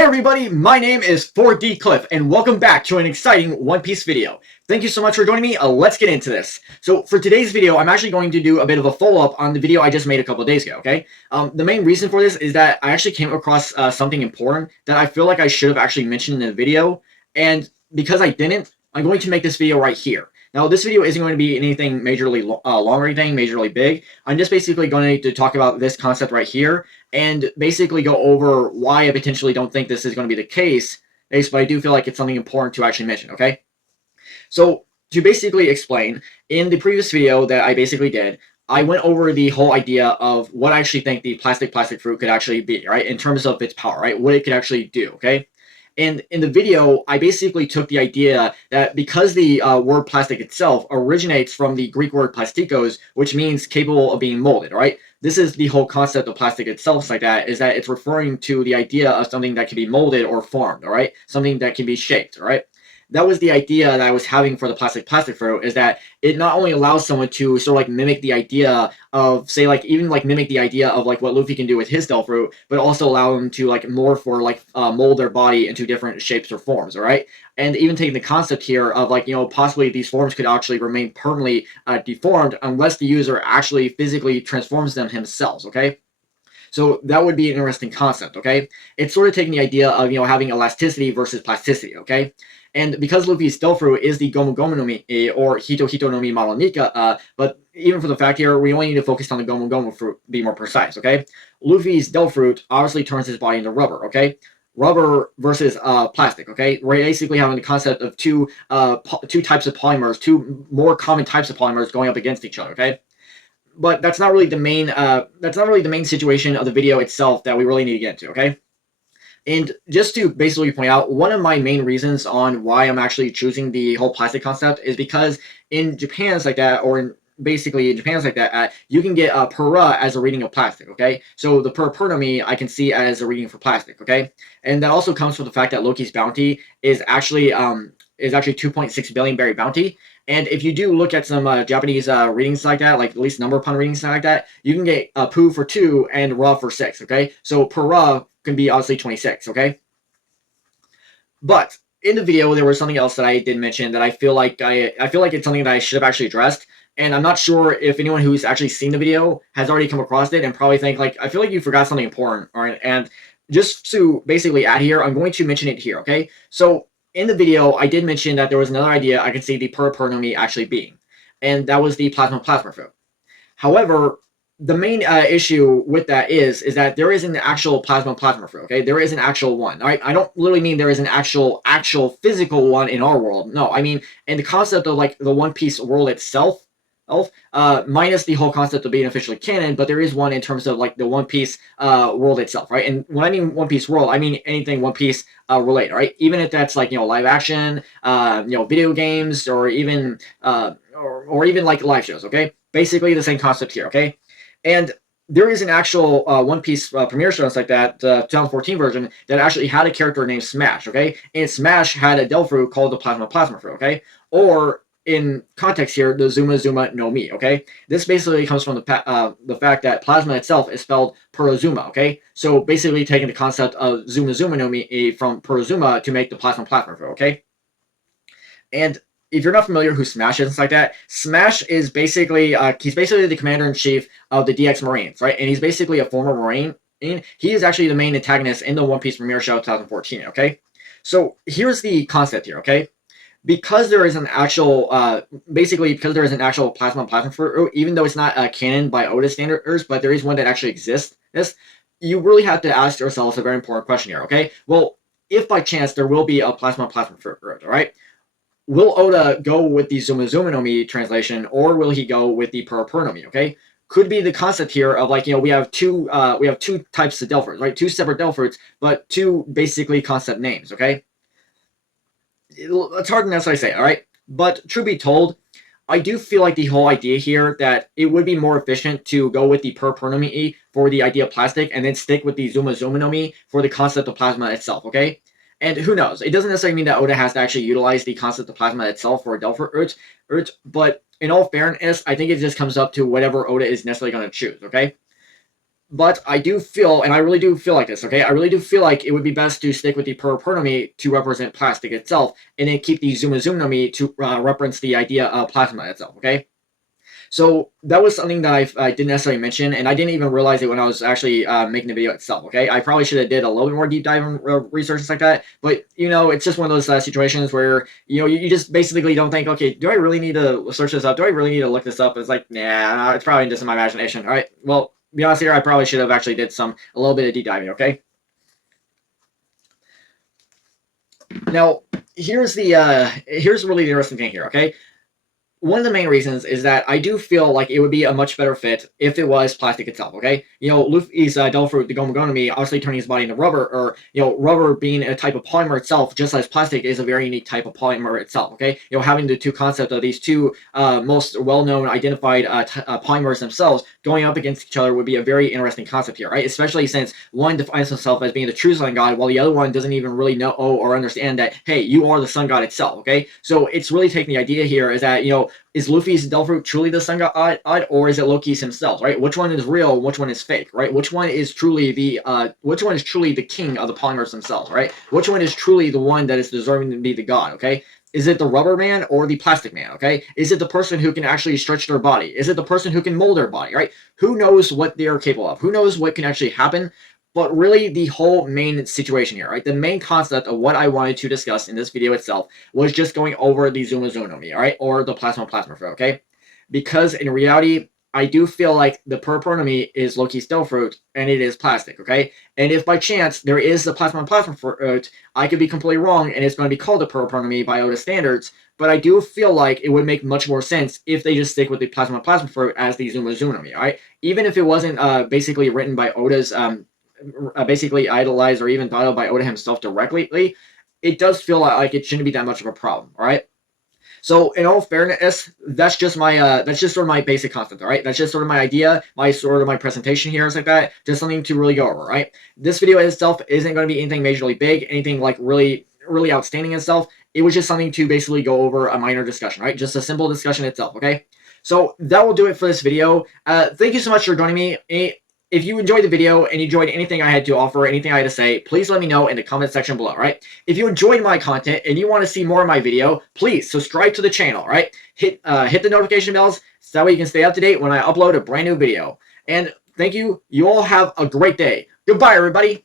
Hey everybody, my name is 4D Clif, and welcome back to an exciting One Piece video. Thank you so much for joining me. Let's get into this. So for today's video, I'm actually going to do a bit of a follow-up on the video I just made a couple days ago, okay? The main reason for this is that I actually came across something important that I feel like I should have actually mentioned in the video, and because I didn't, I'm going to make this video right here. Now, this video isn't going to be anything majorly long or anything majorly big. I'm just basically going to talk about this concept right here and basically go over why I potentially don't think this is going to be the case, but I do feel like it's something important to actually mention, okay? So, to basically explain, in the previous video that I basically did, I went over the whole idea of what I actually think the plastic fruit could actually be, right? In terms of its power, right? What it could actually do, okay? And in the video, I basically took the idea that because the word plastic itself originates from the Greek word plastikos, which means capable of being molded, right? This is the whole concept of plastic itself, like that, is that it's referring to the idea of something that can be molded or formed, all right? Something that can be shaped, all right? That was the idea that I was having for the plastic fruit, is that it not only allows someone to sort of like mimic the idea of, say, like even like mimic the idea of like what Luffy can do with his Del Fruit, but also allow them to like morph or like mold their body into different shapes or forms, all right? And even taking the concept here of like, you know, possibly these forms could actually remain permanently deformed unless the user actually physically transforms them himself, okay? So that would be an interesting concept, okay? It's sort of taking the idea of, you know, having elasticity versus plasticity, okay? And because Luffy's Del Fruit is the Gomu Gomu no Mi, or Hito Hito no Mi Maranika, but even for the fact here, we only need to focus on the Gomu Gomu fruit, be more precise, okay? Luffy's Del Fruit obviously turns his body into rubber, okay? Rubber versus plastic, okay? We're basically having the concept of two types of polymers, two more common types of polymers going up against each other, okay? But that's not really the main situation of the video itself that we really need to get into, okay? And just to basically point out, one of my main reasons on why I'm actually choosing the whole plastic concept is because in Japan's like that, or in basically in Japan's like that, you can get pura as a reading of plastic, okay? So the pura no mi I can see as a reading for plastic, okay? And that also comes from the fact that Loki's bounty is actually 2.6 billion berry bounty. And if you do look at some Japanese readings like that, like at least number pun readings like that, you can get pu for 2 and ra for 6, okay? So per ra can be obviously 26, okay? But in the video, there was something else that I did mention that I feel like it's something that I should have actually addressed. And I'm not sure if anyone who's actually seen the video has already come across it and probably think, like, I feel like you forgot something important, all right? And just to basically add here, I'm going to mention it here, okay? So in the video, I did mention that there was another idea I could see the pura no mi actually being, and that was the plasma fruit. However, the main issue with that is that there is an actual plasma fruit, okay? There is an actual one, all right? I don't literally mean there is an actual physical one in our world. No, I mean in the concept of like the One Piece world itself, minus the whole concept of being officially canon, but there is one in terms of like the One Piece world itself, right? And when I mean One Piece world, I mean anything One Piece related, right? Even if that's like, you know, live action, you know, video games, or even or even like live shows, okay? Basically the same concept here, okay? And there is an actual One Piece premiere show like that, 2014 version, that actually had a character named Smash, okay? And Smash had a Del Fruit called the Plasma Fruit, okay? Or in context here, the Zuma no Mi, okay? This basically comes from the fact that plasma itself is spelled Purozuma, okay? So basically taking the concept of Zuma no Mi from Purozuma to make the Plasma Fruit, okay? And if you're not familiar who Smash is like that, Smash is basically, he's basically the commander-in-chief of the DX Marines, right? And he's basically a former Marine. And he is actually the main antagonist in the One Piece premiere show 2014, okay? So here's the concept here, okay? Because there is an actual, because there is an actual plasma fruit, even though it's not canon by Oda standards, but there is one that actually exists, you really have to ask yourselves a very important question here, okay? Well, if by chance there will be a plasma fruit, all right? Will Oda go with the Zuma no Mi translation, or will he go with the pura no Mi, okay? Could be the concept here of like, you know, we have two types of Del Fruits, right? Two separate Del Fruits, but two basically concept names, okay? It's hard to necessarily say, all right? But truth be told, I do feel like the whole idea here that it would be more efficient to go with the pura no Mi for the idea of plastic and then stick with the Zuma no Mi for the concept of plasma itself, okay? And who knows? It doesn't necessarily mean that Oda has to actually utilize the concept of plasma itself for Del Fruit, but in all fairness, I think it just comes up to whatever Oda is necessarily going to choose, okay? But I do feel, and I really do feel like this, okay? I really do feel like it would be best to stick with the Purpurnomi to represent plastic itself, and then keep the Zuma Zumnomi to reference the idea of plasma itself, okay? So that was something that I didn't necessarily mention, and I didn't even realize it when I was actually making the video itself, okay? I probably should have did a little bit more deep dive research like that, but, you know, it's just one of those situations where, you know, you just basically don't think, okay, do I really need to search this up? Do I really need to look this up? It's like, nah, it's probably just in my imagination, all right? Well, to be honest here, I probably should have actually did a little bit of deep diving, okay? Now, here's really the interesting thing here, okay? One of the main reasons is that I do feel like it would be a much better fit if it was plastic itself, okay? You know, Luffy's Devil Fruit, the Gomu obviously turning his body into rubber, or, you know, rubber being a type of polymer itself, just as plastic is a very unique type of polymer itself, okay? You know, having the two concepts of these two most well-known identified polymers themselves going up against each other would be a very interesting concept here, right? Especially since one defines himself as being the true sun god, while the other one doesn't even really know or understand that, hey, you are the sun god itself, okay? So it's really taking the idea here is that, you know, is Luffy's Devil Fruit truly the sun god, or is it Loki's himself, right? Which one is real, which one is fake, right? Which one is truly the king of the polymers themselves, right? Which one is truly the one that is deserving to be the god, okay? Is it the rubber man or the plastic man, okay? Is it the person who can actually stretch their body? Is it the person who can mold their body, right? Who knows what they're capable of? Who knows what can actually happen? But really, the whole main situation here, right? The main concept of what I wanted to discuss in this video itself was just going over the Zuma Zonomi, all right? Or the Plasma Fruit, okay? Because in reality, I do feel like the Purpurnomi is Loki's Devil Fruit, and it is plastic, okay? And if by chance there is the Plasma Fruit, I could be completely wrong, and it's going to be called the Purpurnomi by Oda standards, but I do feel like it would make much more sense if they just stick with the Plasma Fruit as the Zuma Zonomi, all right? Even if it wasn't basically written by Oda's basically idolized or even thought of by Oda himself directly, it does feel like it shouldn't be that much of a problem, all right? So in all fairness, that's just sort of my basic concept, all right? That's just sort of my idea, my presentation here, is like that. Just something to really go over, right? This video itself isn't going to be anything majorly big, anything like really outstanding itself. It was just something to basically go over a minor discussion, right? Just a simple discussion itself, okay? So that will do it for this video. Thank you so much for joining me. If you enjoyed the video and you enjoyed anything I had to offer, anything I had to say, please let me know in the comment section below, right? If you enjoyed my content and you want to see more of my video, please subscribe to the channel, right? Hit the notification bells so that way you can stay up to date when I upload a brand new video. And thank you. You all have a great day. Goodbye, everybody.